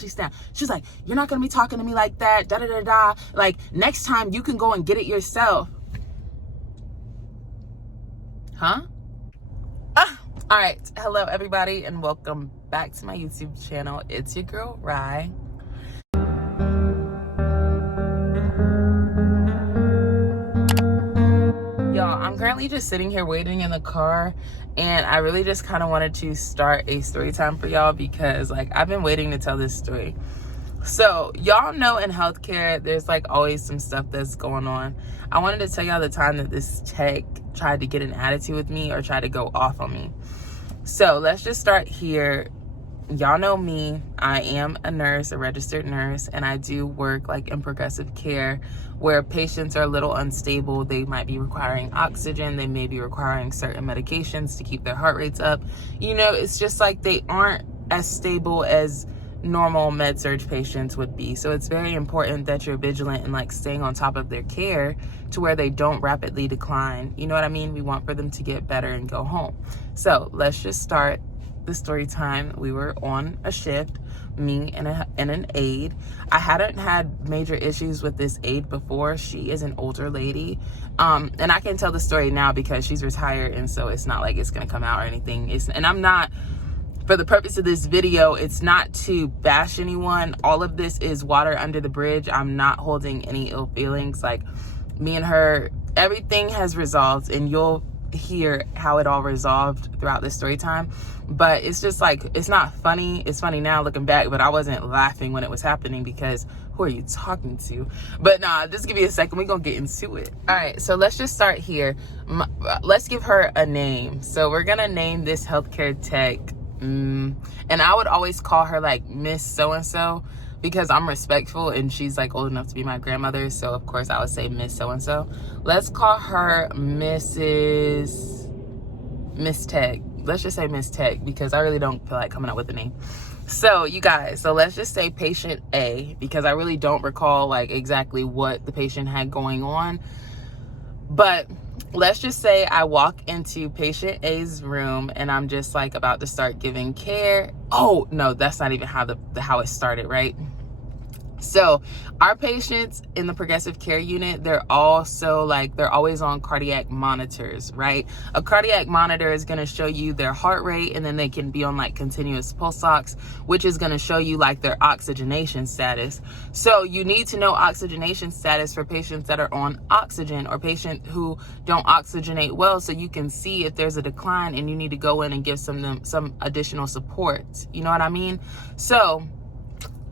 actually snapped. She was like, you're not going to be talking to me like that, da-da-da-da. Like, next time you can go and get it yourself. Huh? All right. Hello, everybody, and welcome back to my YouTube channel. It's your girl, Rye. Y'all, I'm currently just sitting here waiting in the car, and I really just kind of wanted to start a story time for y'all because, like, I've been waiting to tell this story. So, y'all know in healthcare, there's, like, always some stuff that's going on. I wanted to tell y'all the time that this tech tried to get an attitude with me or tried to go off on me. So, let's just start here. Y'all know me. I am a nurse, a registered nurse, and I do work like in progressive care where patients are a little unstable. They might be requiring oxygen. They may be requiring certain medications to keep their heart rates up. You know, it's just like they aren't as stable as normal med-surg patients would be. So it's very important that you're vigilant and like staying on top of their care to where they don't rapidly decline. You know what I mean? We want for them to get better and go home. So let's just start the story time. We were on a shift, me and an aide. I hadn't had major issues with this aide before. She is an older lady, and I can tell the story now because she's retired, and so it's not like it's gonna come out or anything. And I'm not, for the purpose of this video, it's not to bash anyone. All of this is water under the bridge. I'm not holding any ill feelings. Like, me and her, everything has resolved, and you'll hear how it all resolved throughout this story time. But it's just like, it's not funny. It's funny now looking back, but I wasn't laughing when it was happening because who are you talking to? But nah, just give me a second. We're gonna get into it. All right, so let's just start here. Let's give her a name. So we're gonna name this healthcare tech, and I would always call her like Miss So-and-so because I'm respectful and she's like old enough to be my grandmother. So of course I would say Miss So-and-so. Let's call her Miss Tech. Let's just say Miss Tech because I really don't feel like coming up with a name. So you guys, so let's just say patient A because I really don't recall like exactly what the patient had going on. But let's just say I walk into patient A's room and I'm just like about to start giving care. Oh no, that's not even how it started, right? So our patients in the progressive care unit, they're always on cardiac monitors, right? A cardiac monitor is going to show you their heart rate, and then they can be on like continuous pulse ox, which is going to show you like their oxygenation status. So you need to know oxygenation status for patients that are on oxygen or patients who don't oxygenate well, so you can see if there's a decline and you need to go in and give some additional support. You know what I mean? So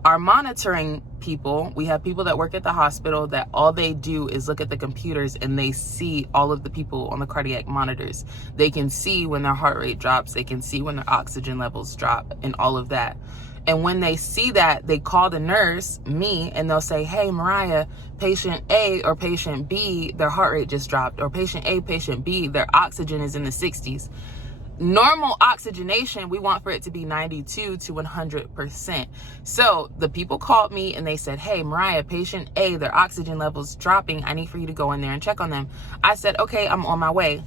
our monitoring people, we have people that work at the hospital that all they do is look at the computers and they see all of the people on the cardiac monitors. They can see when their heart rate drops, they can see when their oxygen levels drop and all of that. And when they see that, they call the nurse, me, and they'll say, hey, Mariah, patient A or patient B, their heart rate just dropped, or patient A, patient B, their oxygen is in the 60s. Normal oxygenation, we want for it to be 92 to 100%. So the people called me and they said, hey, Mariah, patient A, their oxygen level's dropping. I need for you to go in there and check on them. I said, okay, I'm on my way.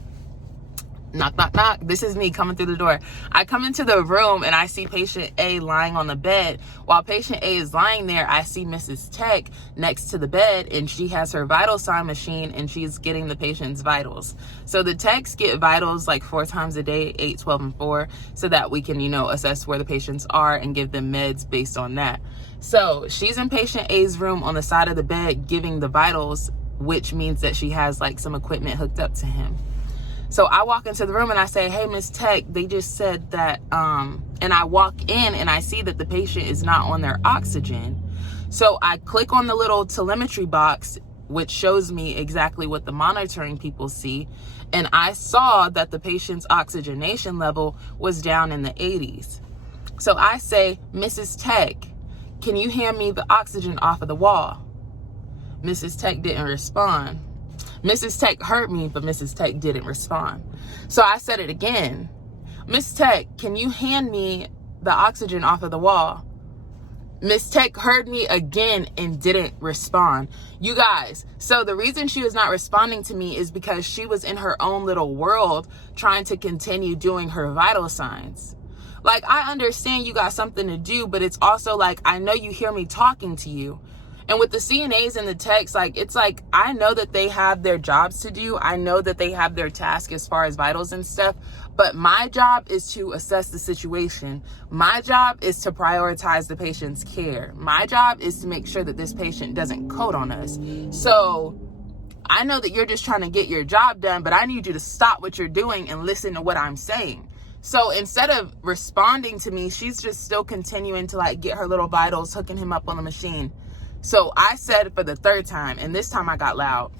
Knock, knock, knock. This is me coming through the door. I come into the room and I see patient A lying on the bed. While patient A is lying there, I see Mrs. Tech next to the bed, and she has her vital sign machine and she's getting the patient's vitals. So the techs get vitals like 4 times a day, 8, 12, and 4, so that we can, assess where the patients are and give them meds based on that. So she's in patient A's room on the side of the bed giving the vitals, which means that she has like some equipment hooked up to him. So I walk into the room and I say, hey, Miss Tech, they just said that, and I walk in and I see that the patient is not on their oxygen. So I click on the little telemetry box, which shows me exactly what the monitoring people see. And I saw that the patient's oxygenation level was down in the 80s. So I say, Mrs. Tech, can you hand me the oxygen off of the wall? Mrs. Tech didn't respond. Mrs. Tech heard me, but Mrs. Tech didn't respond. So I said it again. Miss Tech, can you hand me the oxygen off of the wall? Miss Tech heard me again and didn't respond. You guys, so the reason she was not responding to me is because she was in her own little world trying to continue doing her vital signs. Like, I understand you got something to do, but it's also like, I know you hear me talking to you. And with the CNAs and the techs, like, it's like, I know that they have their jobs to do. I know that they have their task as far as vitals and stuff. But my job is to assess the situation. My job is to prioritize the patient's care. My job is to make sure that this patient doesn't code on us. So I know that you're just trying to get your job done, but I need you to stop what you're doing and listen to what I'm saying. So instead of responding to me, she's just still continuing to like get her little vitals, hooking him up on the machine. So I said for the third time, and this time I got loud.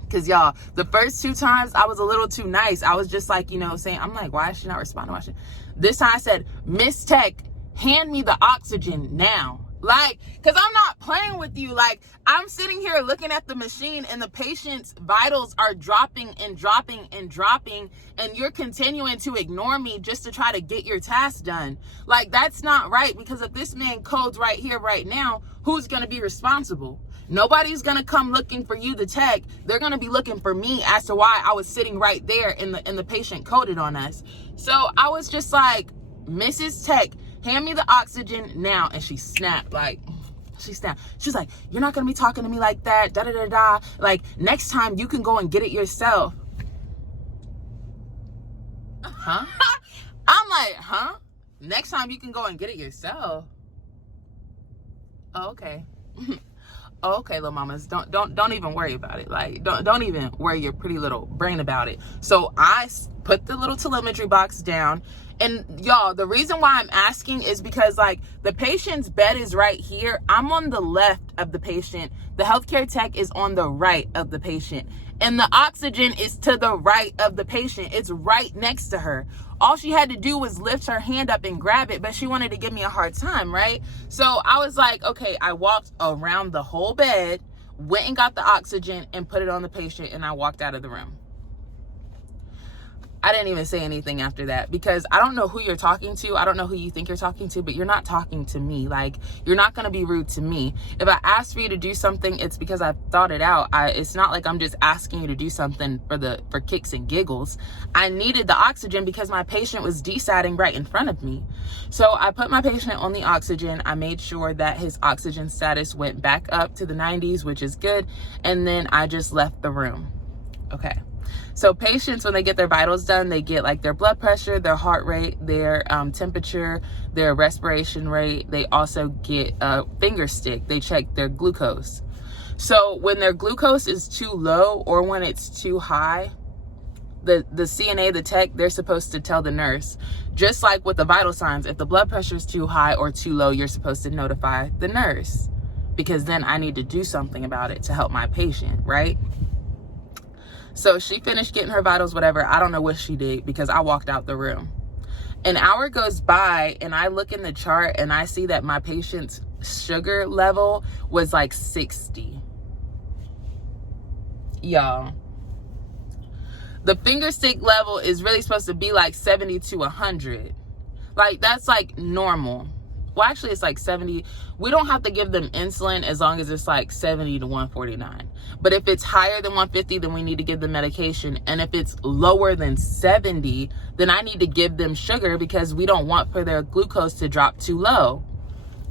Because y'all, the first 2 times I was a little too nice. I was just like, you know, saying, I'm like, why is she not responding? This time I said, Miss Tech, hand me the oxygen now. Like, because I'm not playing with you. Like, I'm sitting here looking at the machine and the patient's vitals are dropping and dropping and dropping, and you're continuing to ignore me just to try to get your task done. Like, that's not right, because if this man codes right here, right now, who's going to be responsible? Nobody's going to come looking for you, the tech. They're going to be looking for me as to why I was sitting right there and the patient coded on us. So I was just like, Mrs. Tech, hand me the oxygen now. And she snapped, like, she snapped. She's like, you're not going to be talking to me like that, da-da-da-da. Like, next time you can go and get it yourself. Huh? I'm like, huh? Next time you can go and get it yourself. Oh, okay. Oh, okay, little mamas, don't even worry about it. Like, don't even worry your pretty little brain about it. So I put the little telemetry box down, and y'all, the reason why I'm asking is because, like, the patient's bed is right here. I'm on the left of the patient. The healthcare tech is on the right of the patient, and the oxygen is to the right of the patient. It's right next to her. All she had to do was lift her hand up and grab it, but she wanted to give me a hard time, right? So I was like, okay, I walked around the whole bed, went and got the oxygen and put it on the patient, and I walked out of the room. I didn't even say anything after that, because I don't know who you're talking to. I don't know who you think you're talking to, but you're not talking to me. Like, you're not going to be rude to me. If I ask for you to do something, it's because I've thought it out. It's not like I'm just asking you to do something for kicks and giggles. I needed the oxygen because my patient was desatting right in front of me. So I put my patient on the oxygen. I made sure that his oxygen status went back up to the 90s, which is good. And then I just left the room. Okay. So patients, when they get their vitals done, they get like their blood pressure, their heart rate, their temperature, their respiration rate. They also get a finger stick. They check their glucose. So when their glucose is too low or when it's too high, the CNA, the tech, they're supposed to tell the nurse. Just like with the vital signs, if the blood pressure is too high or too low, you're supposed to notify the nurse, because then I need to do something about it to help my patient, right? So she finished getting her vitals, whatever. I don't know what she did, because I walked out the room. An hour goes by and I look in the chart and I see that my patient's sugar level was like 60. Y'all, the finger stick level is really supposed to be like 70 to 100. Like, that's like normal. Well, actually, it's like 70. We don't have to give them insulin as long as it's like 70 to 149. But if it's higher than 150, then we need to give them medication. And if it's lower than 70, then I need to give them sugar, because we don't want for their glucose to drop too low.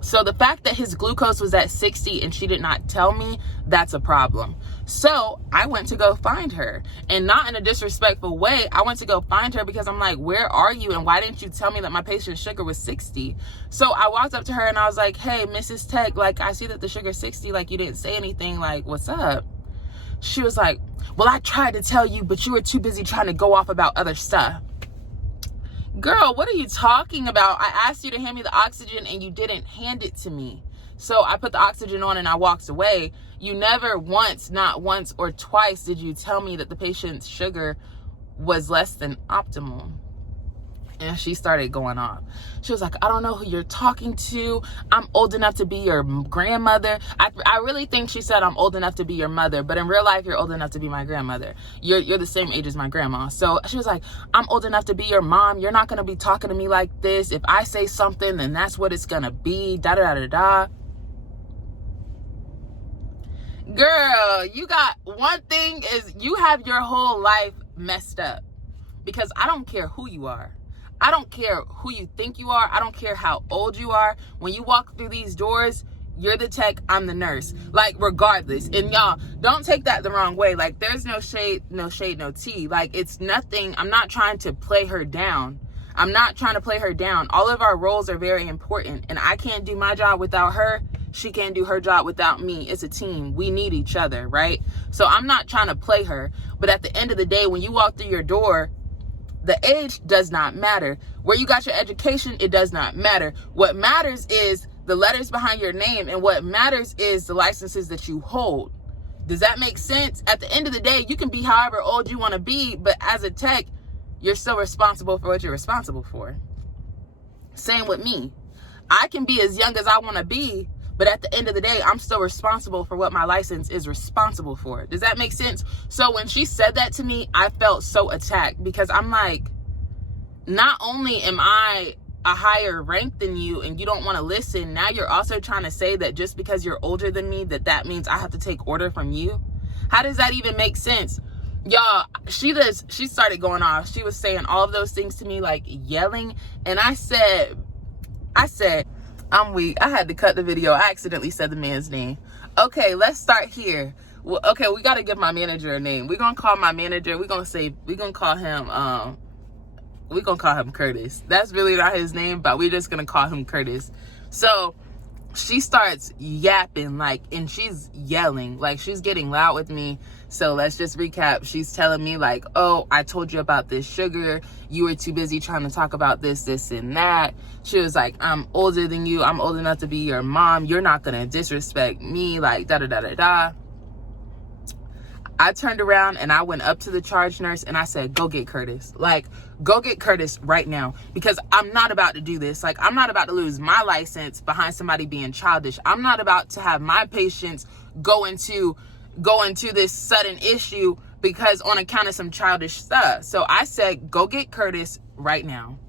So the fact that his glucose was at 60 and she did not tell me, that's a problem. So I went to go find her, and not in a disrespectful way. I went to go find her because I'm like, where are you? And why didn't you tell me that my patient's sugar was 60? So I walked up to her and I was like, hey, Mrs. Tech, like, I see that the sugar's 60. Like, you didn't say anything. Like, what's up? She was like, well, I tried to tell you, but you were too busy trying to go off about other stuff. Girl, what are you talking about? I asked you to hand me the oxygen and you didn't hand it to me. So I put the oxygen on and I walked away. You never once, not once or twice, did you tell me that the patient's sugar was less than optimal. And she started going off. She was like, I don't know who you're talking to. I'm old enough to be your grandmother. I really think she said I'm old enough to be your mother, but in real life, you're old enough to be my grandmother. You're the same age as my grandma. So she was like, I'm old enough to be your mom. You're not going to be talking to me like this. If I say something, then that's what it's going to be. Da da da da. Girl, you got one thing is you have your whole life messed up, because I don't care who you are. I don't care who you think you are. I don't care how old you are. When you walk through these doors, you're the tech, I'm the nurse. Like, regardless. And y'all, don't take that the wrong way. Like, there's no shade, no tea. Like, it's nothing. I'm not trying to play her down. I'm not trying to play her down. All of our roles are very important. And I can't do my job without her. She can't do her job without me. It's a team. We need each other, right? So I'm not trying to play her. But at the end of the day, when you walk through your door, the age does not matter. Where you got your education, it does not matter. What matters is the letters behind your name, and what matters is the licenses that you hold. Does that make sense? At the end of the day, you can be however old you want to be, but as a tech, you're still responsible for what you're responsible for. Same with me. I can be as young as I want to be, but at the end of the day, I'm still responsible for what my license is responsible for. Does that make sense? So when she said that to me, I felt so attacked, because I'm like, not only am I a higher rank than you and you don't want to listen, now you're also trying to say that just because you're older than me, that means I have to take order from you. How does that even make sense? Y'all, she started going off. She was saying all of those things to me, like yelling. And I said, I'm weak. I had to cut the video. I accidentally said the man's name. Okay, let's start here. Well, okay, we got to give my manager a name. We're going to call my manager. We're going to call him Curtis. That's really not his name, but we're just going to call him Curtis. So she starts yapping, like, and she's yelling, like, she's getting loud with me. So let's just recap. She's telling me, like, oh, I told you about this sugar. You were too busy trying to talk about this, and that. She was like, I'm older than you. I'm old enough to be your mom. You're not going to disrespect me, like, da-da-da-da-da. I turned around and I went up to the charge nurse and I said, go get Curtis. Like, go get Curtis right now, because I'm not about to do this. Like, I'm not about to lose my license behind somebody being childish. I'm not about to have my patients go into this sudden issue because on account of some childish stuff. So I said, go get Curtis right now.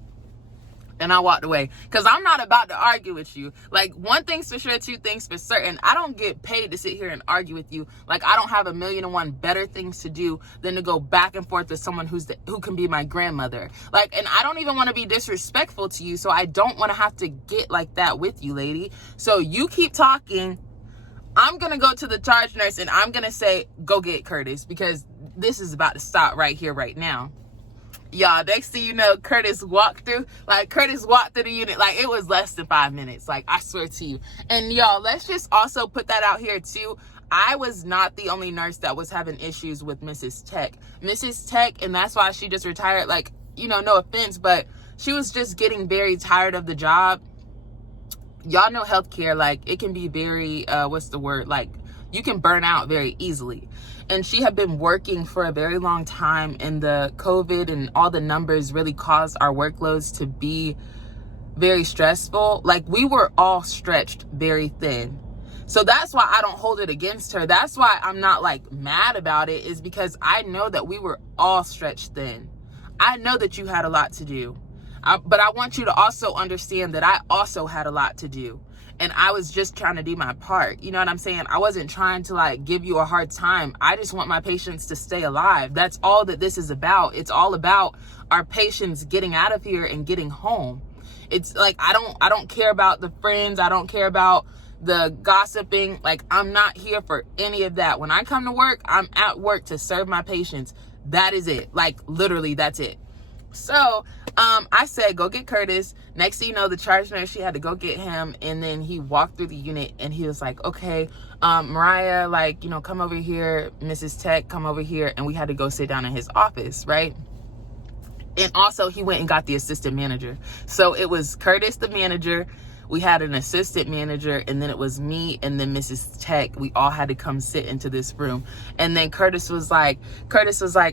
And I walked away, because I'm not about to argue with you. Like, one thing's for sure, two things for certain. I don't get paid to sit here and argue with you. Like, I don't have 1,000,001 better things to do than to go back and forth with someone who can be my grandmother. Like, and I don't even want to be disrespectful to you, so I don't want to have to get like that with you, lady. So you keep talking. I'm going to go to the charge nurse and I'm going to say, go get Curtis, because this is about to stop right here, right now. Y'all, next thing you know, Curtis walked through the unit. Like, it was less than 5 minutes. Like, I swear to you. And y'all, let's just also put that out here too. I was not the only nurse that was having issues with Mrs. Tech. Mrs. Tech, and that's why she just retired. Like, you know, no offense, but she was just getting very tired of the job. Y'all know healthcare, like, it can be very, like, you can burn out very easily. And she had been working for a very long time, and the COVID and all the numbers really caused our workloads to be very stressful. Like, we were all stretched very thin. So that's why I don't hold it against her. That's why I'm not, like, mad about it, is because I know that we were all stretched thin. I know that you had a lot to do. But I want you to also understand that I also had a lot to do. And I was just trying to do my part. You know what I'm saying? I wasn't trying to, like, give you a hard time. I just want my patients to stay alive. That's all that this is about. It's all about our patients getting out of here and getting home. It's like, I don't care about the friends. I don't care about the gossiping. Like, I'm not here for any of that. When I come to work, I'm at work to serve my patients. That is it. Like, literally, that's it. So I said, go get Curtis. Next thing you know, the charge nurse, she had to go get him. And then he walked through the unit and he was like, okay, Mariah, like, you know, come over here. Mrs. Tech, come over here. And we had to go sit down in his office, right? And also he went and got the assistant manager. So it was Curtis, the manager. We had an assistant manager, and then it was me and then Mrs. Tech. We all had to come sit into this room. And then Curtis was like,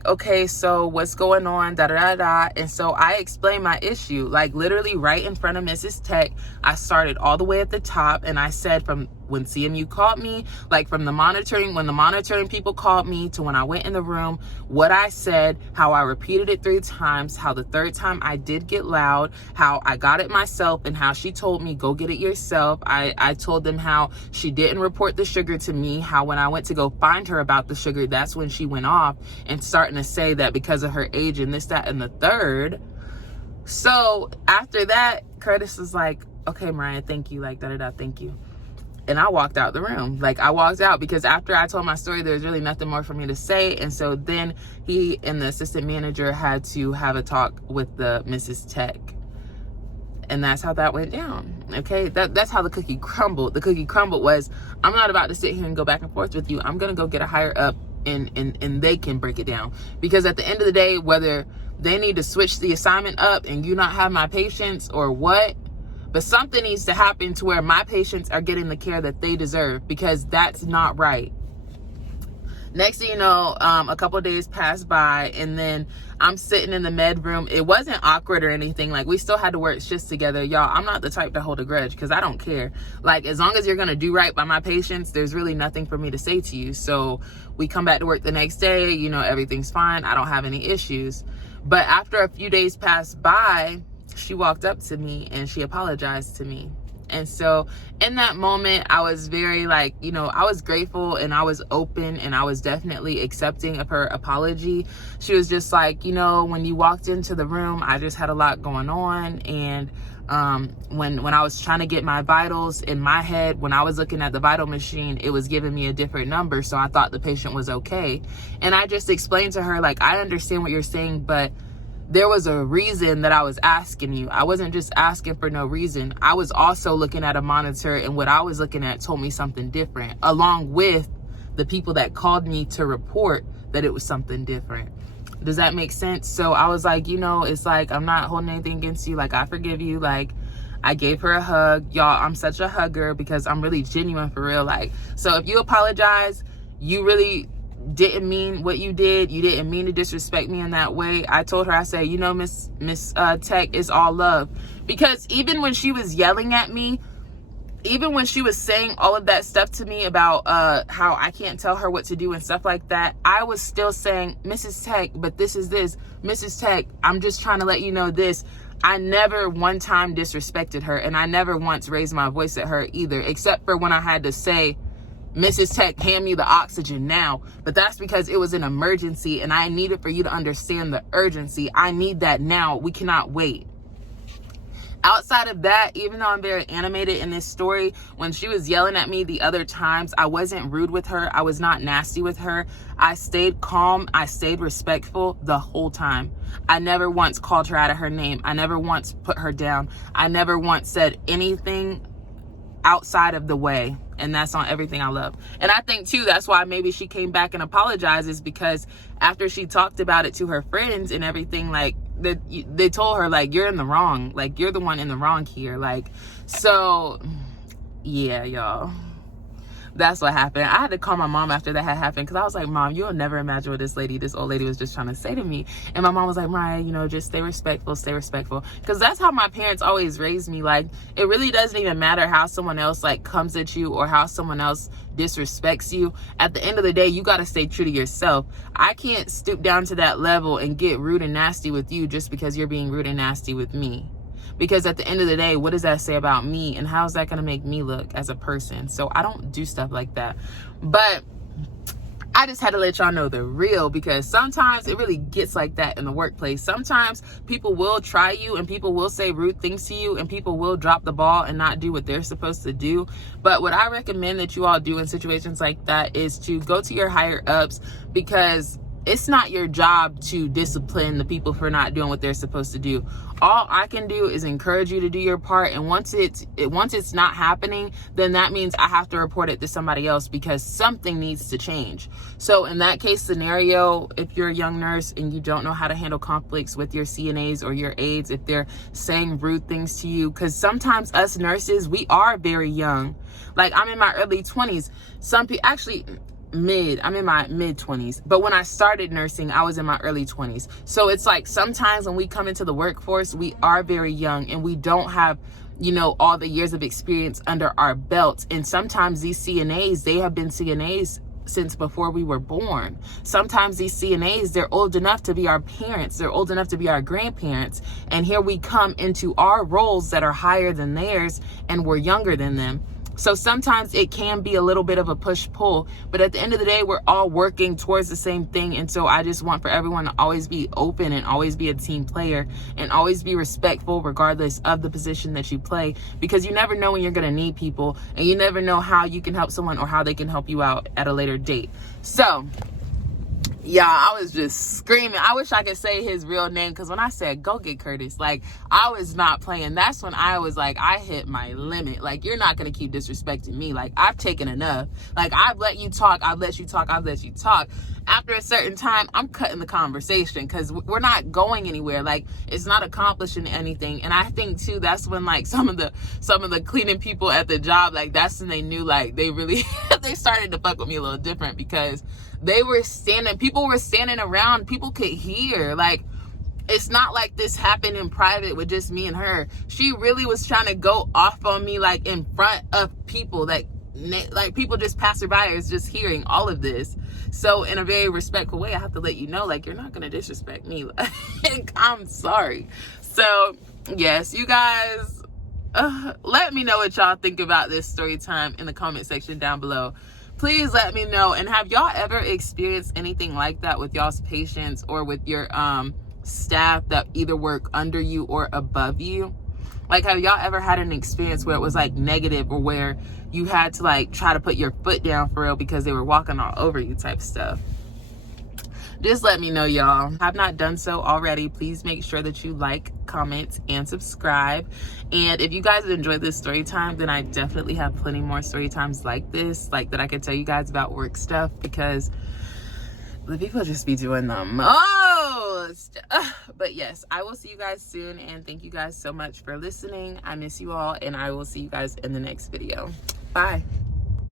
okay, so what's going on? Da da da da. And so I explained my issue, like, literally right in front of Mrs. Tech. I started all the way at the top, and I said, from when CMU called me, like, from the monitoring, when the monitoring people called me to when I went in the room, what I said, how I repeated it 3 times, how the 3rd time I did get loud, how I got it myself, and how she told me, go get it yourself. I told them how she didn't report the sugar to me, how when I went to go find her about the sugar, that's when she went off and starting to say that because of her age and this, that, and the third, So after that, Curtis was like, okay, Mariah, thank you, like, da-da-da, thank you. And I walked out the room. Like, I walked out because after I told my story, there's really nothing more for me to say. And so then he and the assistant manager had to have a talk with the Mrs. Tech. And that's how that went down. Okay, that's how the cookie crumbled. The cookie crumbled was, I'm not about to sit here and go back and forth with you. I'm gonna go get a higher up and they can break it down. Because at the end of the day, whether they need to switch the assignment up and you not have my patients or what, but something needs to happen to where my patients are getting the care that they deserve, because that's not right. Next thing you know, a couple of days passed by, and then I'm sitting in the med room. It wasn't awkward or anything. Like, we still had to work shifts together. Y'all, I'm not the type to hold a grudge because I don't care. Like, as long as you're going to do right by my patients, there's really nothing for me to say to you. So we come back to work the next day. You know, everything's fine. I don't have any issues. But after a few days passed by, she walked up to me and she apologized to me. And so in that moment, I was very like, you know, I was grateful and I was open and I was definitely accepting of her apology. She was just like, you know, when you walked into the room, I just had a lot going on. And when I was trying to get my vitals in my head, when I was looking at the vital machine, it was giving me a different number. So I thought the patient was okay. And I just explained to her, like, I understand what you're saying, but there was a reason that I was asking you. I wasn't just asking for no reason. I was also looking at a monitor, and what I was looking at told me something different, along with the people that called me to report that it was something different. Does that make sense? So I was like, you know, it's like, I'm not holding anything against you. Like, I forgive you. Like, I gave her a hug. Y'all, I'm such a hugger because I'm really genuine for real. Like, so if you apologize, you really didn't mean what you did. You didn't mean to disrespect me in that way. I told her, I said, you know, Miss Tech, it's all love. Because even when she was yelling at me, even when she was saying all of that stuff to me about how I can't tell her what to do and stuff like that, I was still saying, Mrs. Tech, but this is this. Mrs. Tech, I'm just trying to let you know this. I never one time disrespected her, and I never once raised my voice at her either, except for when I had to say, Mrs. Tech, hand me the oxygen now. But that's because it was an emergency and I needed for you to understand the urgency. I need that now. We cannot wait. Outside of that, even though I'm very animated in this story, when she was yelling at me the other times, I wasn't rude with her. I was not nasty with her. I stayed calm. I stayed respectful the whole time. I never once called her out of her name. I never once put her down. I never once said anything outside of the way. And that's on everything I love. And I think too, that's why maybe she came back and apologizes, because after she talked about it to her friends and everything, like they told her, like, you're in the wrong, like, you're the one in the wrong here. Like, so yeah, y'all, that's what happened. I had to call my mom after that had happened, because I was like, Mom, you'll never imagine what this old lady was just trying to say to me. And my mom was like, Mariah, you know, just stay respectful, because that's how my parents always raised me. Like, it really doesn't even matter how someone else like comes at you or how someone else disrespects you. At the end of the day, you got to stay true to yourself. I can't stoop down to that level and get rude and nasty with you just because you're being rude and nasty with me. Because at the end of the day, what does that say about me? And how is that going to make me look as a person? So I don't do stuff like that. But I just had to let y'all know the real, because sometimes it really gets like that in the workplace. Sometimes people will try you and people will say rude things to you and people will drop the ball and not do what they're supposed to do. But what I recommend that you all do in situations like that is to go to your higher ups, because it's not your job to discipline the people for not doing what they're supposed to do. All I can do is encourage you to do your part. And once it's not happening, then that means I have to report it to somebody else, because something needs to change. So in that case scenario, if you're a young nurse and you don't know how to handle conflicts with your CNAs or your aides, if they're saying rude things to you, because sometimes us nurses, we are very young. Like, I'm in my early 20s. Some people actually I'm in my mid 20s, but when I started nursing, I was in my early 20s. So it's like, sometimes when we come into the workforce, we are very young and we don't have, you know, all the years of experience under our belts. And sometimes these CNAs, they have been CNAs since before we were born. Sometimes these CNAs, they're old enough to be our parents. They're old enough to be our grandparents. And here we come into our roles that are higher than theirs and we're younger than them. So sometimes it can be a little bit of a push-pull, but at the end of the day, we're all working towards the same thing. And so I just want for everyone to always be open and always be a team player and always be respectful regardless of the position that you play, because you never know when you're going to need people, and you never know how you can help someone or how they can help you out at a later date. So yeah, I was just screaming. I wish I could say his real name, because when I said go get Curtis, like, I was not playing. That's when I was like, I hit my limit. Like, you're not going to keep disrespecting me. Like, I've taken enough. Like, I've let you talk. I've let you talk. I've let you talk. After a certain time, I'm cutting the conversation, because we're not going anywhere. Like, it's not accomplishing anything. And I think too, that's when like some of the cleaning people at the job, like, that's when they knew, like, they really they started to fuck with me a little different, because people were standing around, people could hear. Like, it's not like this happened in private with just me and her. She really was trying to go off on me, like, in front of people, like people just passerbyers just hearing all of this. So in a very respectful way, I have to let you know, like, you're not gonna disrespect me. Like, I'm sorry. So yes, you guys, let me know what y'all think about this story time in the comment section down below. Please let me know. And have y'all ever experienced anything like that with y'all's patients or with your staff that either work under you or above you? Like, have y'all ever had an experience where it was like negative, or where you had to like try to put your foot down for real because they were walking all over you type stuff? Just let me know, y'all. Have not done so already, please make sure that you like, comment, and subscribe. And if you guys enjoyed this story time, then I definitely have plenty more story times like this, like that I could tell you guys about work stuff, because the people just be doing the most. But yes, I will see you guys soon, and thank you guys so much for listening. I miss you all, and I will see you guys in the next video. Bye.